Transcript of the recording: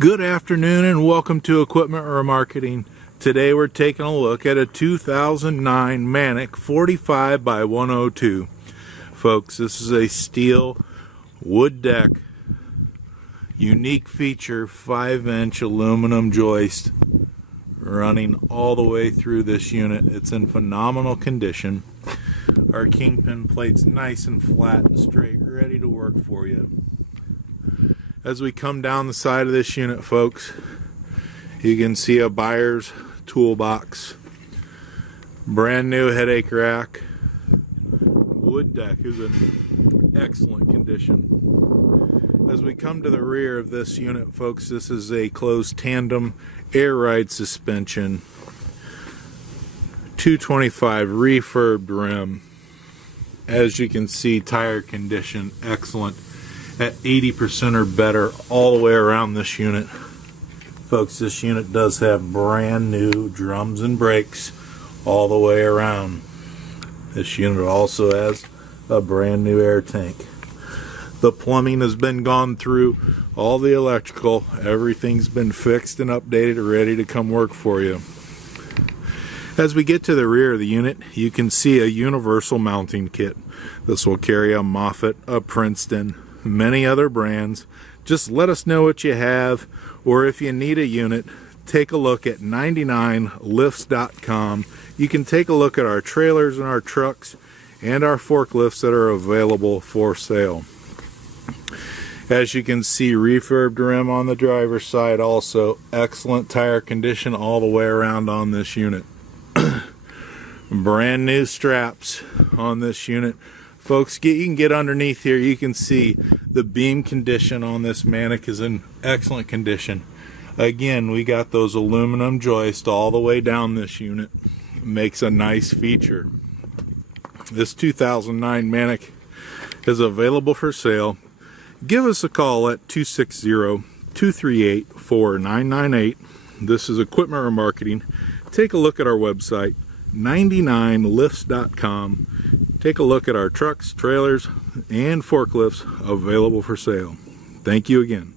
Good afternoon and welcome to Equipment Remarketing. Today we're taking a look at a 2009 Manac 45 by 102. Folks, this is a steel wood deck, unique feature, 5-inch aluminum joist running all the way through this unit. It's in phenomenal condition. Our kingpin plate's nice and flat and straight, ready to work for you. As we come down the side of this unit, folks, you can see a buyer's toolbox, brand new headache rack. Wood deck is in excellent condition. As we come to the rear of this unit, folks, this is a closed tandem air ride suspension, 225 refurbed rim. As you can see, tire condition excellent at 80% or better all the way around this unit. Folks, this unit does have brand new drums and brakes all the way around. This unit also has a brand new air tank. The plumbing has been gone through, all the electrical, everything's been fixed and updated, ready to come work for you. As we get to the rear of the unit, you can see a Universal Mounting Kit. This will carry a Moffett, a Princeton, many other brands. Just let us know what you have, or if you need a unit, take a look at 99lifts.com. You can take a look at our trailers and our trucks and our forklifts that are available for sale. As you can see, refurbed rim on the driver's side, also excellent tire condition all the way around on this unit. Brand new straps on this unit. Folks, you can get underneath here, you can see the beam condition on this Manac is in excellent condition. Again, we got those aluminum joists all the way down this unit. It makes a nice feature. This 2009 Manac is available for sale. Give us a call at 260-238-4998. This is Equipment Remarketing. Take a look at our website, 99lifts.com. Take a look at our trucks, trailers, and forklifts available for sale. Thank you again.